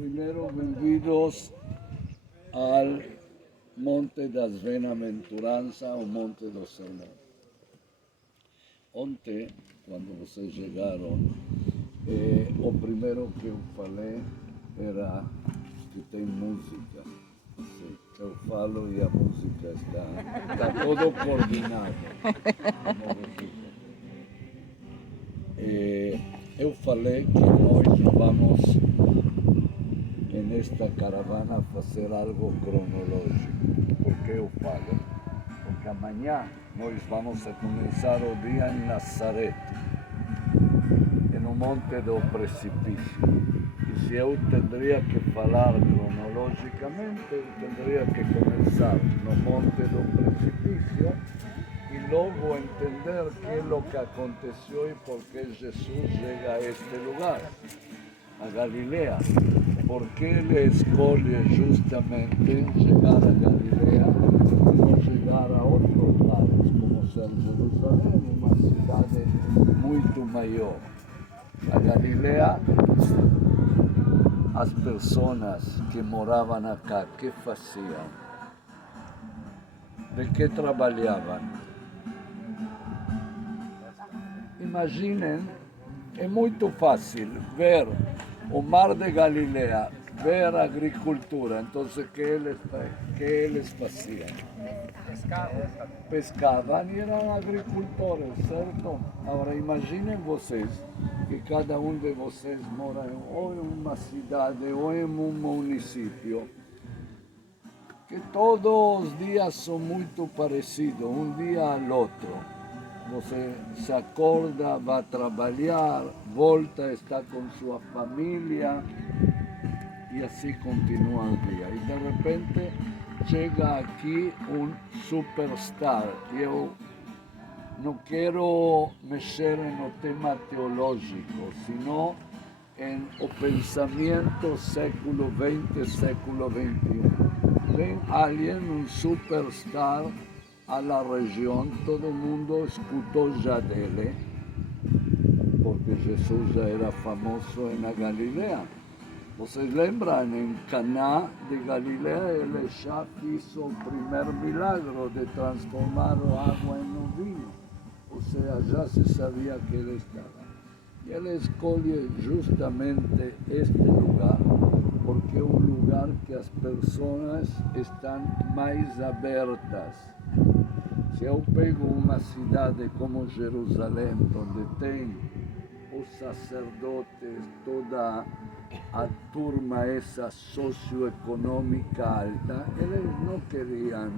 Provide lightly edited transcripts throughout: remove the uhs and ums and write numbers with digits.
Primero, bem-vindos ao Monte das Bem-aventuranças, o Monte do Sermão. Ontem, quando vocês chegaram, o primeiro que eu falei era que tem música. Sim, eu falo e a música está todo coordenado. Eu falei que nós vamos, nesta caravana, fazer algo cronológico. Por que eu falo? Porque amanhã nós vamos a começar o dia em Nazaré, no Monte do Precipício. E se eu teria que falar cronologicamente, eu teria que começar no Monte do Precipício e logo entender o que é o que aconteceu e por que Jesus chega a este lugar, a Galileia. Porque ele escolhe justamente chegar a Galileia e não chegar a outros lugares, como ser Jerusalém, uma cidade muito maior. A Galileia, as pessoas que moravam acá, que faziam? De que trabalhavam? Imaginem, é muito fácil ver o Mar de Galileia, ver a agricultura. Então, o que eles faziam? Pescavam e eram agricultores, certo? Agora, imaginem vocês que cada um de vocês mora ou em uma cidade ou em um município, que todos os dias são muito parecidos, um dia ao outro. Você se acorda, vai trabalhar, volta, está com sua família e assim continua o dia. E de repente chega aqui um superstar. Eu não quero mexer no tema teológico, senão em o pensamento século XX, século XXI. Vem alguém, um superstar, à região, todo mundo escutou já dele, porque Jesus já era famoso na Galileia. Vocês lembram, em Caná de Galileia, ele já fez o primeiro milagre de transformar a água em vinho. Ou seja, já se sabia que ele estava. E ele escolhe justamente este lugar, porque é um lugar que as pessoas estão mais abertas. Se eu pego uma cidade como Jerusalém, onde tem os sacerdotes, toda a turma essa socioeconômica alta, eles não queriam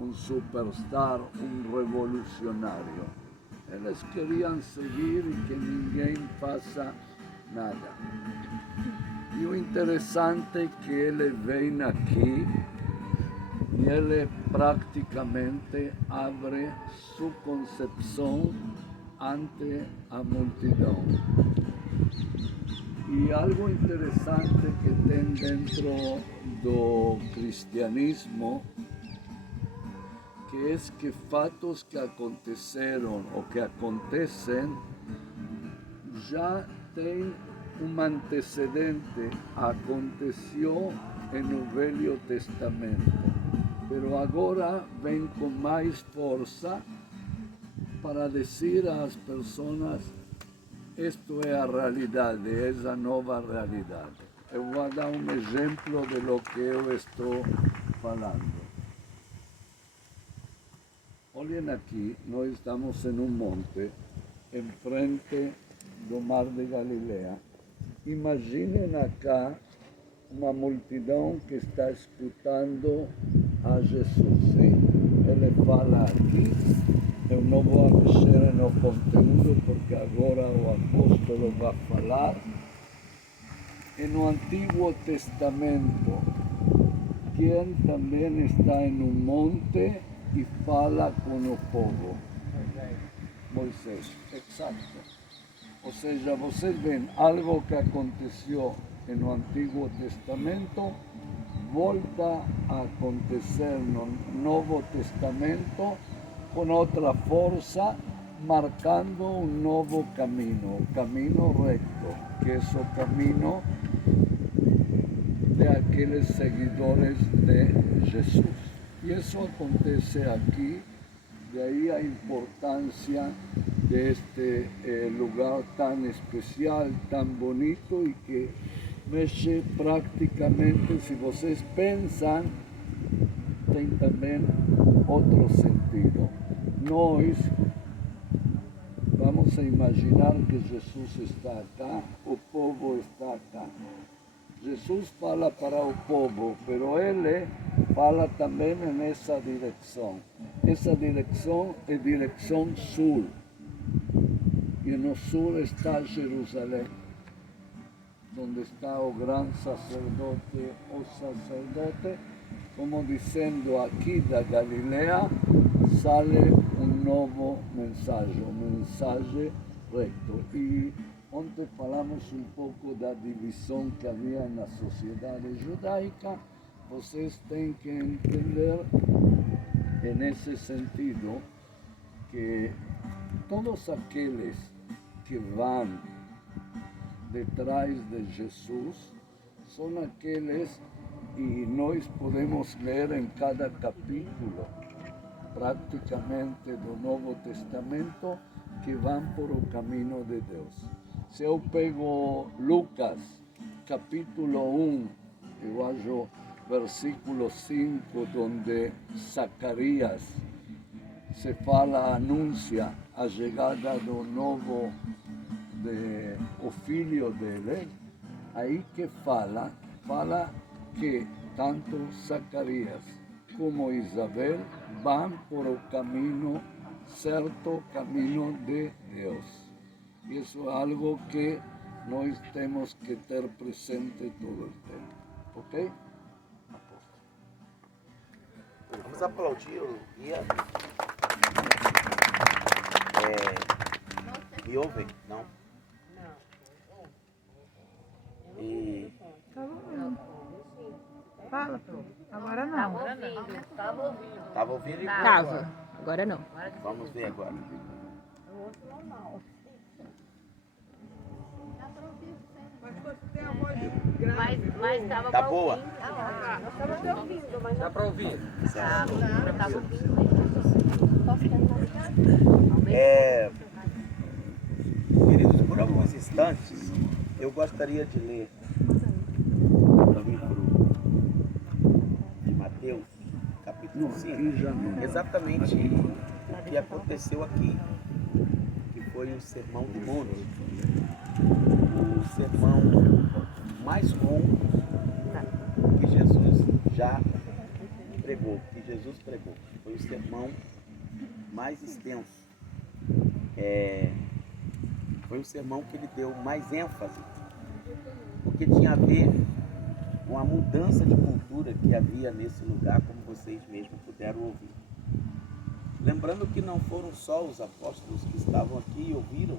um superstar, um revolucionário. Eles queriam seguir e que ninguém faça nada. E o interessante é que ele vem aqui e ele praticamente abre sua concepção ante a multidão. E algo interessante que tem dentro do cristianismo, que é que fatos que aconteceram ou que acontecem já tem um antecedente, aconteceu no Velho Testamento. Pero agora vem com mais força para dizer às pessoas: isto é a realidade, é a nova realidade. Eu vou dar um exemplo de lo que eu estou falando. Olhem aqui, nós estamos em um monte, em frente do Mar de Galileia. Imaginem acá uma multidão que está escutando a Jesus. Sim? Ele fala aqui, eu não vou mexer no conteúdo porque agora o apóstolo vai falar. E no Antigo Testamento, quem também está em um monte e fala com o povo? Moisés, exato. Ou seja, vocês veem algo que aconteceu no Antigo Testamento, volta a acontecer no Novo Testamento com outra força, marcando um novo caminho, o caminho reto, que é o caminho de aqueles seguidores de Jesus. E isso acontece aqui, de aí a importância deste lugar tão especial, tão bonito e que mexe praticamente, se vocês pensam, tem também outro sentido. Nós vamos a imaginar que Jesus está acá, o povo está acá. Jesus fala para o povo, pero ele fala também nessa direção. Essa direção é direção sul. E no sul está Jerusalém, onde está o grande sacerdote, como dizendo aqui da Galileia, sale um novo mensagem reto. E ontem falamos um pouco da divisão que havia na sociedade judaica. Vocês têm que entender, nesse sentido, que todos aqueles que vão detrás de Jesus são aqueles, e nós podemos ler em cada capítulo, praticamente do Novo Testamento, que vão por o caminho de Deus. Se eu pego Lucas, capítulo 1, eu acho versículo 5, onde Zacarias se fala, anuncia a chegada do novo, o filho dele, aí que fala que tanto Zacarias como Isabel vão por o caminho certo, caminho de Deus. Isso é algo que nós temos que ter presente todo o tempo, ok? Vamos aplaudir o guia. Me ouvem? Não? E... Fala, pô. Agora não. Tava ouvindo e Tava. Agora não. Vamos ver agora. Mas tava Tá pra boa? ouvir. Nós estamos te ouvindo, mas Dá para ouvir? tava ouvindo. Queridos, por alguns instantes, eu gostaria de ler o livro de Mateus, capítulo 5, exatamente o que aconteceu aqui, que foi o Sermão do Monte, o sermão mais longo que Jesus já pregou, foi o sermão mais extenso. Foi o sermão que ele deu mais ênfase, porque tinha a ver com a mudança de cultura que havia nesse lugar, como vocês mesmos puderam ouvir. Lembrando que não foram só os apóstolos que estavam aqui e ouviram,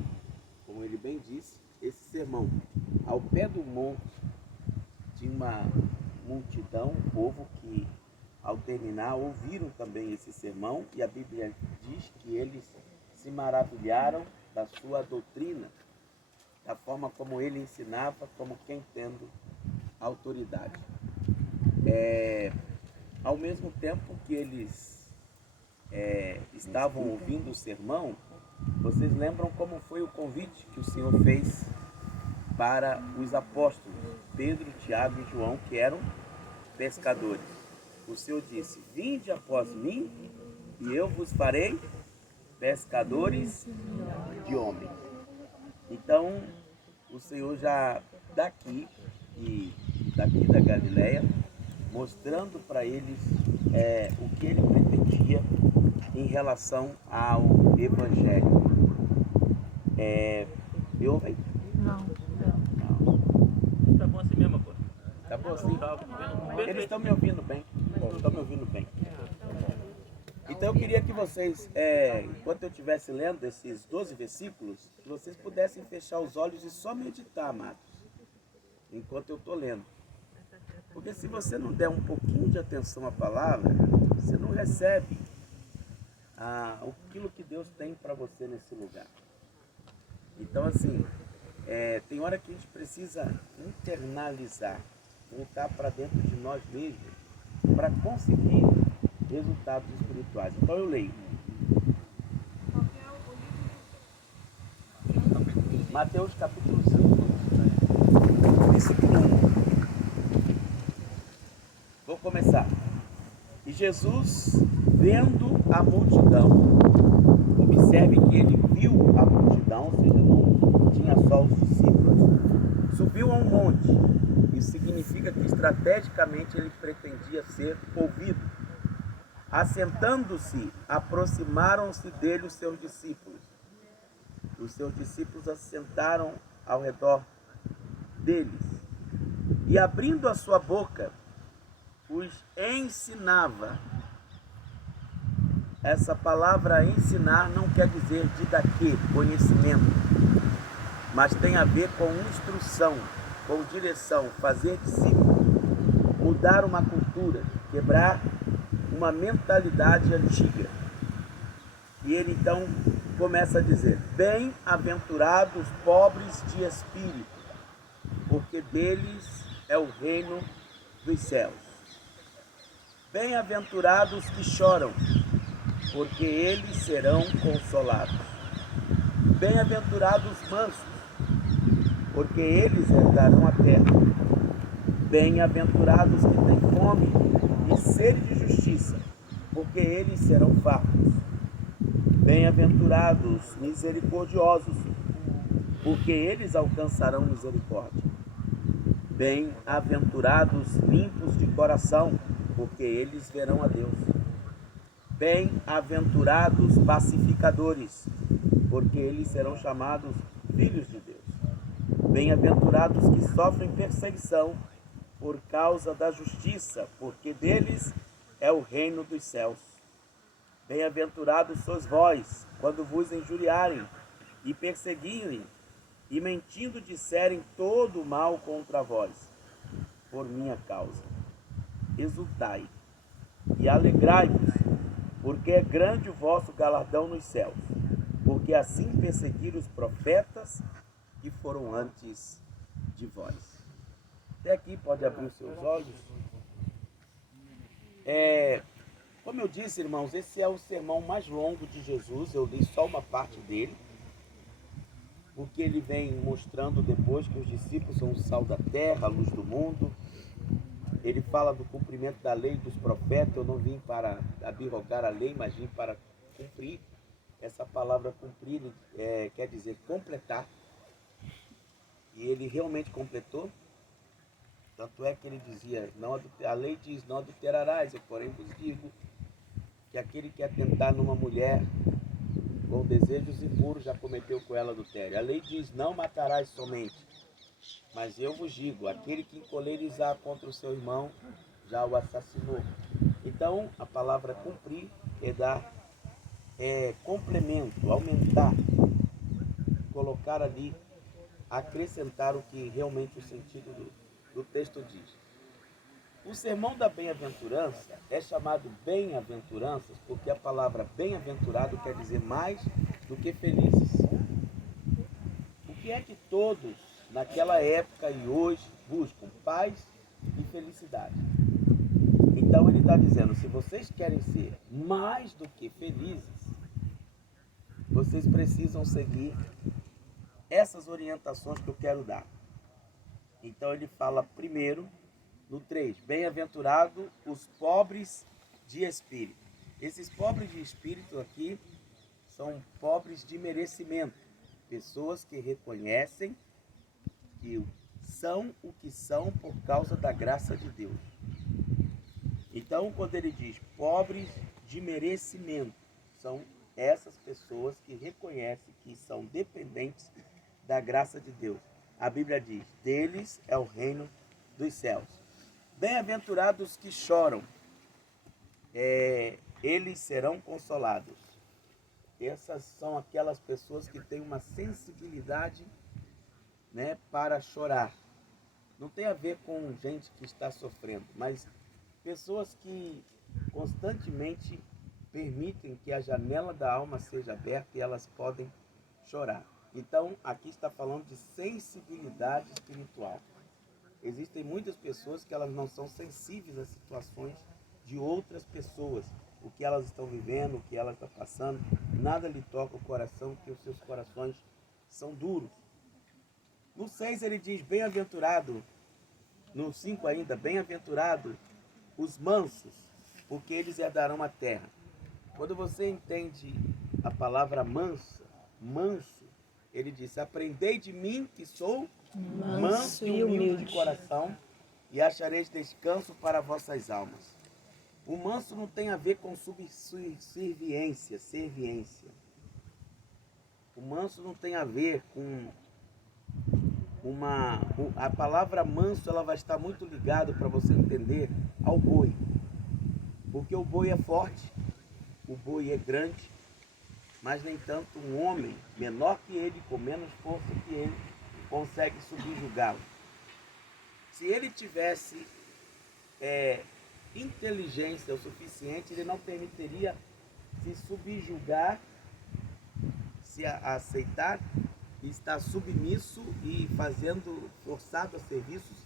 como ele bem disse, esse sermão. Ao pé do monte tinha uma multidão, um povo que, ao terminar, ouviram também esse sermão, e a Bíblia diz que eles se maravilharam da sua doutrina, da forma como ele ensinava, como quem tendo autoridade. Ao mesmo tempo que eles estavam ouvindo o sermão, vocês lembram como foi o convite que o Senhor fez para os apóstolos, Pedro, Tiago e João, que eram pescadores. O Senhor disse: vinde após mim e eu vos farei pescadores de homens. Então, o Senhor já daqui da Galileia, mostrando para eles o que ele pretendia em relação ao Evangelho. Me ouvem? Não. Tá bom assim mesmo, pô. Tá bom assim? Eles estão me ouvindo bem. Estão me ouvindo bem. Então eu queria que vocês, enquanto eu estivesse lendo esses 12 versículos, que vocês pudessem fechar os olhos e só meditar, amados, enquanto eu estou lendo. Porque se você não der um pouquinho de atenção à palavra, você não recebe aquilo que Deus tem para você nesse lugar. Então assim, tem hora que a gente precisa internalizar voltar para dentro de nós mesmos para conseguir resultados espirituais. Então eu leio. Mateus capítulo 5, versículo 1. Vou começar. E Jesus, vendo a multidão, observe que ele viu a multidão, ou seja, não tinha só os discípulos, subiu a um monte. Isso significa que estrategicamente ele pretendia ser ouvido. Assentando-se, aproximaram-se dele os seus discípulos. Os seus discípulos assentaram ao redor deles. E abrindo a sua boca, os ensinava. Essa palavra ensinar não quer dizer didaquê, conhecimento, mas tem a ver com instrução, com direção, fazer discípulo, mudar uma cultura, quebrar uma mentalidade antiga. E ele então começa a dizer: bem-aventurados os pobres de espírito, porque deles é o reino dos céus. Bem-aventurados que choram, porque eles serão consolados. Bem-aventurados os mansos, porque eles herdarão a terra. Bem-aventurados que têm fome e sede de justiça, porque eles serão fartos. Bem-aventurados misericordiosos, porque eles alcançarão misericórdia. Bem-aventurados limpos de coração, porque eles verão a Deus. Bem-aventurados pacificadores, porque eles serão chamados filhos de Deus. Bem-aventurados que sofrem perseguição por causa da justiça, porque deles é o reino dos céus. Bem-aventurados sois vós, quando vos injuriarem e perseguirem, e mentindo disserem todo o mal contra vós, por minha causa. Exultai e alegrai-vos, porque é grande o vosso galardão nos céus, porque assim perseguiram os profetas que foram antes de vós. Até aqui pode abrir os seus olhos. Como eu disse, irmãos, esse é o sermão mais longo de Jesus. Eu li só uma parte dele, porque ele vem mostrando depois que os discípulos são o sal da terra, a luz do mundo. Ele fala do cumprimento da lei dos profetas. Eu não vim para abrogar a lei, mas vim para cumprir. Essa palavra cumprir quer dizer completar. E ele realmente completou. Tanto é que ele dizia, a lei diz, não adulterarás, eu porém vos digo que aquele que atentar numa mulher com desejos impuros já cometeu com ela adultério. A lei diz, não matarás somente, mas eu vos digo, aquele que encolerizar contra o seu irmão já o assassinou. Então, a palavra cumprir é dar complemento, aumentar, colocar ali, acrescentar o que realmente o sentido do texto diz. O sermão da bem-aventurança é chamado bem-aventuranças porque a palavra bem-aventurado quer dizer mais do que felizes. O que é que todos naquela época e hoje buscam? Paz e felicidade. Então ele está dizendo, se vocês querem ser mais do que felizes, vocês precisam seguir essas orientações que eu quero dar. Então ele fala primeiro, no 3, bem-aventurado os pobres de espírito. Esses pobres de espírito aqui são pobres de merecimento. Pessoas que reconhecem que são o que são por causa da graça de Deus. Então, quando ele diz pobres de merecimento, são essas pessoas que reconhecem que são dependentes da graça de Deus. A Bíblia diz, deles é o reino dos céus. Bem-aventurados que choram, eles serão consolados. Essas são aquelas pessoas que têm uma sensibilidade, para chorar. Não tem a ver com gente que está sofrendo, mas pessoas que constantemente permitem que a janela da alma seja aberta e elas podem chorar. Então, aqui está falando de sensibilidade espiritual. Existem muitas pessoas que elas não são sensíveis às situações de outras pessoas, o que elas estão vivendo, o que elas estão passando, nada lhe toca o coração, porque os seus corações são duros. No 6 ele diz, bem-aventurado, no 5 ainda, bem-aventurado os mansos, porque eles herdarão a terra. Quando você entende a palavra manso, ele diz, aprendei de mim que sou manso e humilde de coração, e achareis descanso para vossas almas. O manso não tem a ver com serviência. O manso não tem a ver com a palavra manso, ela vai estar muito ligada, para você entender, ao boi. Porque o boi é forte, o boi é grande, mas nem tanto um homem menor que ele, com menos força que ele, consegue subjugá-lo. Se ele tivesse inteligência o suficiente, ele não permitiria se subjugar, se aceitar e estar submisso e forçado a serviços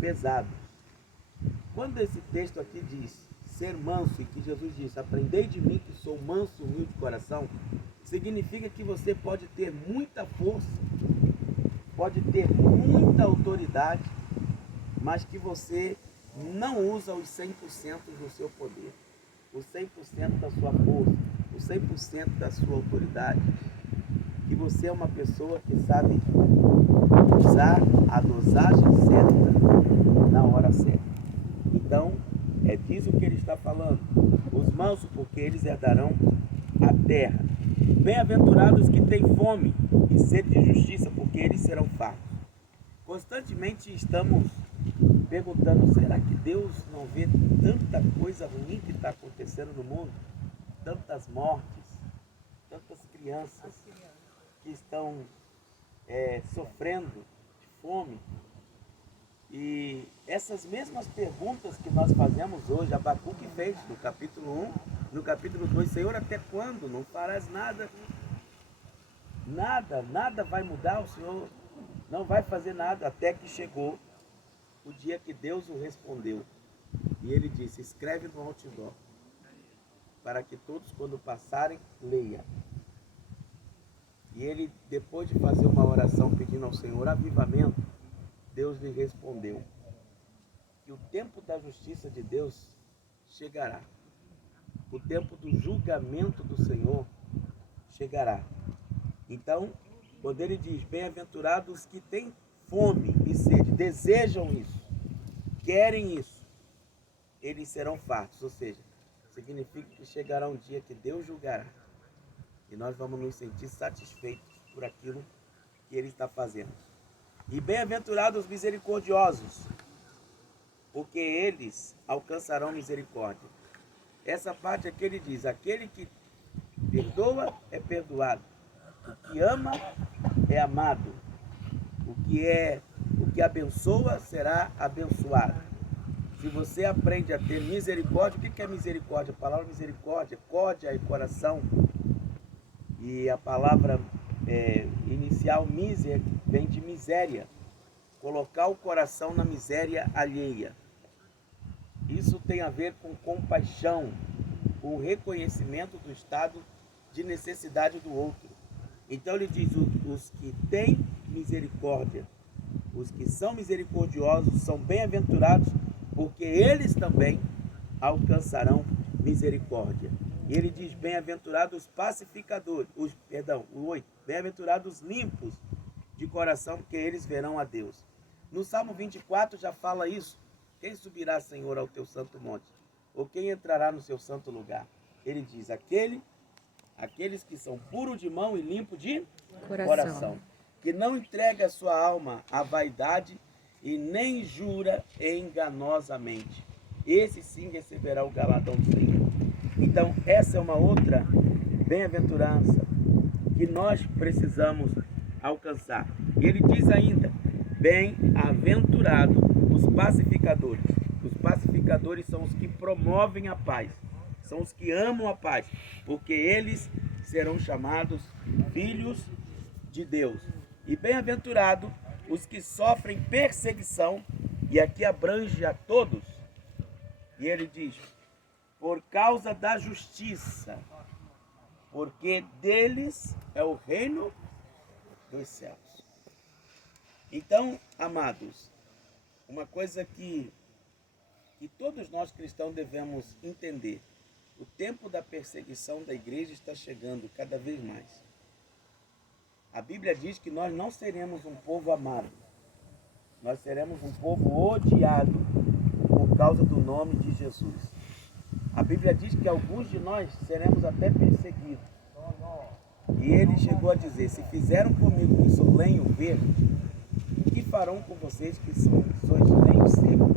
pesados. Quando esse texto aqui diz ser manso, e que Jesus diz, aprendei de mim que sou manso e humilde de coração, significa que você pode ter muita força, pode ter muita autoridade, mas que você não usa os 100% do seu poder, os 100% da sua força, os 100% da sua autoridade. Que você é uma pessoa que sabe usar a dosagem certa na hora certa. Então, é disso que ele está falando. Os mansos, porque eles herdarão a terra. Bem-aventurados que têm fome e sede de justiça, porque eles serão fartos. Constantemente estamos perguntando, será que Deus não vê tanta coisa ruim que está acontecendo no mundo? Tantas mortes, tantas crianças que estão sofrendo de fome. E essas mesmas perguntas que nós fazemos hoje, Abacuque fez no capítulo 1, no capítulo 2, Senhor, até quando? Não farás nada? Nada vai mudar, o Senhor não vai fazer nada, até que chegou o dia que Deus o respondeu. E ele disse, escreve no outdoor, para que todos, quando passarem, leiam. E ele, depois de fazer uma oração pedindo ao Senhor avivamento, Deus lhe respondeu que o tempo da justiça de Deus chegará. O tempo do julgamento do Senhor chegará. Então, quando ele diz, bem-aventurados os que têm fome e sede, desejam isso, querem isso, eles serão fartos. Ou seja, significa que chegará um dia que Deus julgará. E nós vamos nos sentir satisfeitos por aquilo que ele está fazendo. E bem-aventurados os misericordiosos, porque eles alcançarão misericórdia. Essa parte aqui ele diz, aquele que perdoa é perdoado, o que ama é amado, o que abençoa será abençoado. Se você aprende a ter misericórdia, o que é misericórdia? A palavra misericórdia, córdia é coração, e a palavra inicial miser vem de miséria, colocar o coração na miséria alheia. Isso tem a ver com compaixão, com o reconhecimento do estado de necessidade do outro. Então ele diz, os que têm misericórdia, os que são misericordiosos são bem-aventurados, porque eles também alcançarão misericórdia. E ele diz, bem-aventurados os pacificadores, o 8, bem-aventurados os limpos de coração, porque eles verão a Deus. No Salmo 24 já fala isso. Quem subirá, Senhor, ao teu santo monte? Ou quem entrará no seu santo lugar? Ele diz, aqueles que são puros de mão e limpos de coração, que não entrega a sua alma à vaidade e nem jura enganosamente. Esse sim receberá o galardão do Senhor. Então, essa é uma outra bem-aventurança que nós precisamos alcançar. E ele diz ainda, bem-aventurado os pacificadores. Os pacificadores são os que promovem a paz, são os que amam a paz, porque eles serão chamados filhos de Deus. E bem-aventurado os que sofrem perseguição E aqui abrange a todos. E ele diz, por causa da justiça, porque deles é o reino dos céus. Então, amados, uma coisa que todos nós cristãos devemos entender, o tempo da perseguição da igreja está chegando cada vez mais. A Bíblia diz que nós não seremos um povo amado, nós seremos um povo odiado por causa do nome de Jesus. A Bíblia diz que alguns de nós seremos até perseguidos. E ele chegou a dizer, se fizeram comigo que sou lenho verde, o que farão com vocês que sois lenho seco?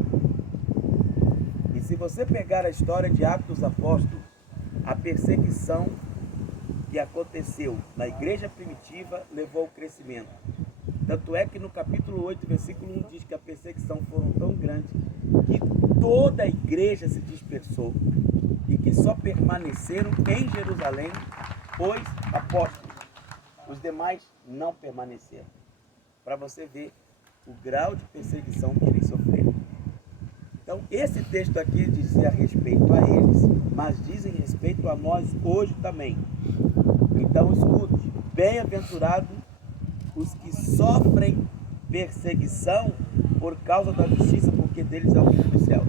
E se você pegar a história de Atos dos Apóstolos, a perseguição que aconteceu na igreja primitiva levou ao crescimento. Tanto é que no capítulo 8, versículo 1 diz que a perseguição foram tão grande que toda a igreja se dispersou e que só permaneceram em Jerusalém os apóstolos. Os demais não permaneceram. Para você ver o grau de perseguição que eles sofreram. Então, esse texto aqui dizia respeito a eles, mas dizem respeito a nós hoje também. Então, escute, bem-aventurados os que sofrem perseguição por causa da justiça, porque deles é o reino dos céus.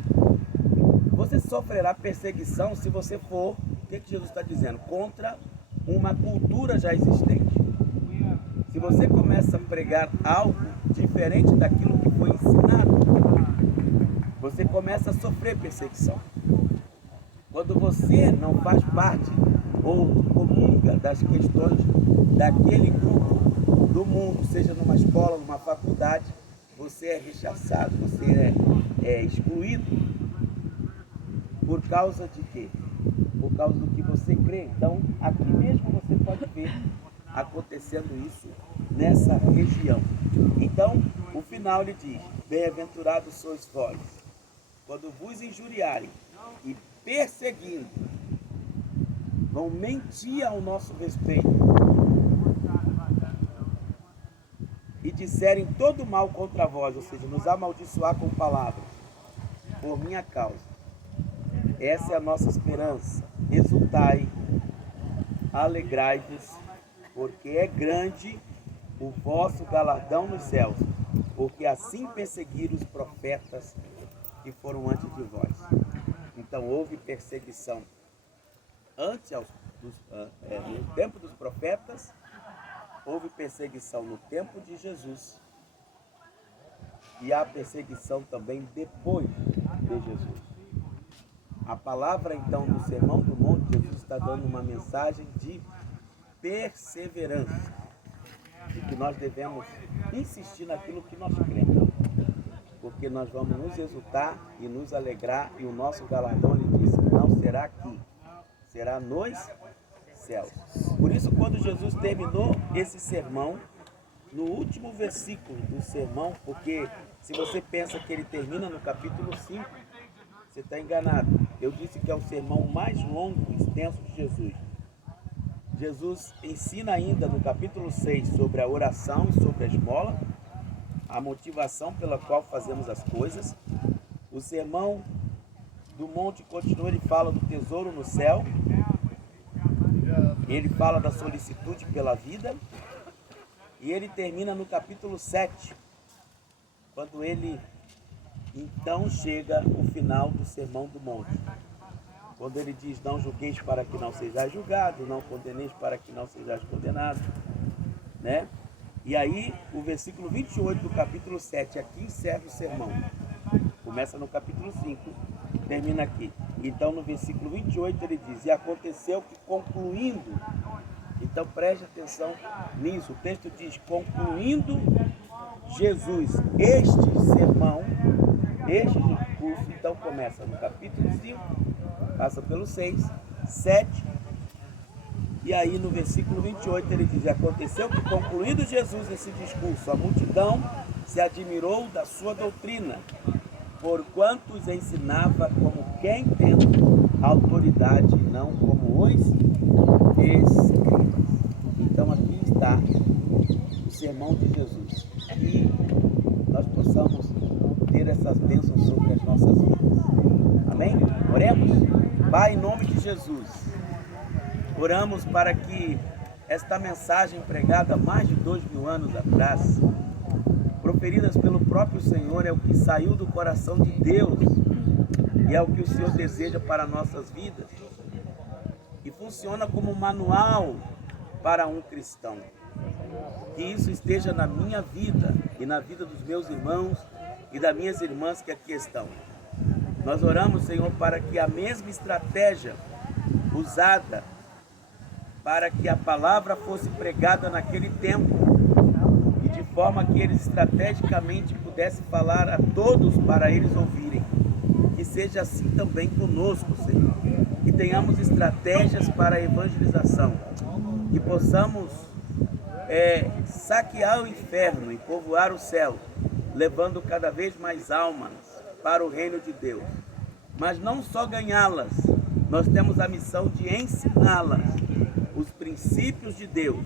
Você sofrerá perseguição se você for, o que Jesus está dizendo? Contra uma cultura já existente. Se você começa a pregar algo diferente daquilo que foi ensinado, você começa a sofrer perseguição. Quando você não faz parte ou comunga das questões daquele grupo do mundo, seja numa escola, numa faculdade, você é rechaçado, você é excluído. Por causa de quê? Por causa do que você crê. Então, aqui mesmo você pode ver acontecendo isso nessa região. Então, o final ele diz, bem-aventurados sois vós, quando vos injuriarem e perseguindo, vão mentir ao nosso respeito e disserem todo mal contra vós, ou seja, nos amaldiçoar com palavras, por minha causa. Essa é a nossa esperança. Exultai, alegrai-vos, porque é grande o vosso galardão nos céus, porque assim perseguiram os profetas que foram antes de vós. Então houve perseguição no tempo dos profetas, houve perseguição no tempo de Jesus e há perseguição também depois de Jesus. A palavra então do Sermão do Monte, Jesus está dando uma mensagem de perseverança, de que nós devemos insistir naquilo que nós cremos, porque nós vamos nos exultar e nos alegrar, e o nosso galardão, ele disse, não será aqui, será nos céus. Por isso, quando Jesus terminou esse sermão, no último versículo do sermão, porque se você pensa que ele termina no capítulo 5, você está enganado. Eu disse que é o sermão mais longo e extenso de Jesus. Jesus ensina ainda no capítulo 6 sobre a oração e sobre a esmola, a motivação pela qual fazemos as coisas. O sermão do monte continua, ele fala do tesouro no céu, ele fala da solicitude pela vida, e ele termina no capítulo 7, quando ele então chega o final do sermão do monte, quando ele diz, não julgueis para que não sejais julgados, não condeneis para que não sejais condenados, né? E aí, o versículo 28 do capítulo 7, aqui encerra o sermão. Começa no capítulo 5, termina aqui. Então, no versículo 28, ele diz, e aconteceu que concluindo, então preste atenção nisso, o texto diz, concluindo Jesus este sermão, este discurso, então começa no capítulo 5, passa pelo 6, 7, e aí no versículo 28 ele diz, aconteceu que concluído Jesus esse discurso, a multidão se admirou da sua doutrina, porquanto os ensinava como quem tem autoridade, não como os escribas. Então aqui está o sermão de Jesus, que nós possamos receber essas bênçãos sobre as nossas vidas. Amém? Oremos? Pai, em nome de Jesus, oramos para que esta mensagem pregada há mais de 2000 anos atrás, proferidas pelo próprio Senhor, é o que saiu do coração de Deus e é o que o Senhor deseja para nossas vidas e funciona como manual para um cristão. Que isso esteja na minha vida e na vida dos meus irmãos e das minhas irmãs que aqui estão. Nós oramos, Senhor, para que a mesma estratégia usada para que a palavra fosse pregada naquele tempo e de forma que eles estrategicamente pudessem falar a todos para eles ouvirem. Que seja assim também conosco, Senhor. Que tenhamos estratégias para a evangelização. Que possamos saquear o inferno e povoar o céu, levando cada vez mais almas para o reino de Deus. Mas não só ganhá-las, nós temos a missão de ensiná-las os princípios de Deus,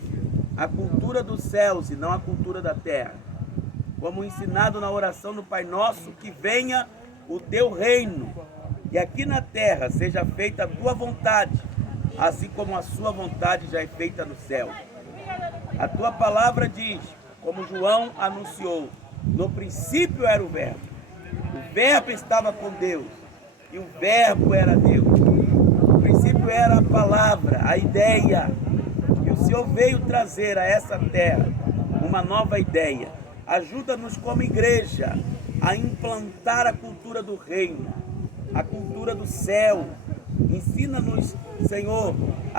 a cultura dos céus e não a cultura da terra. Como ensinado na oração do Pai Nosso, que venha o teu reino, e aqui na terra seja feita a tua vontade, assim como a sua vontade já é feita no céu. A tua palavra diz, como João anunciou, no princípio era o verbo estava com Deus, e o verbo era Deus. No princípio era a palavra, a ideia, e o Senhor veio trazer a essa terra uma nova ideia. Ajuda-nos como igreja a implantar a cultura do reino, a cultura do céu. Ensina-nos, Senhor,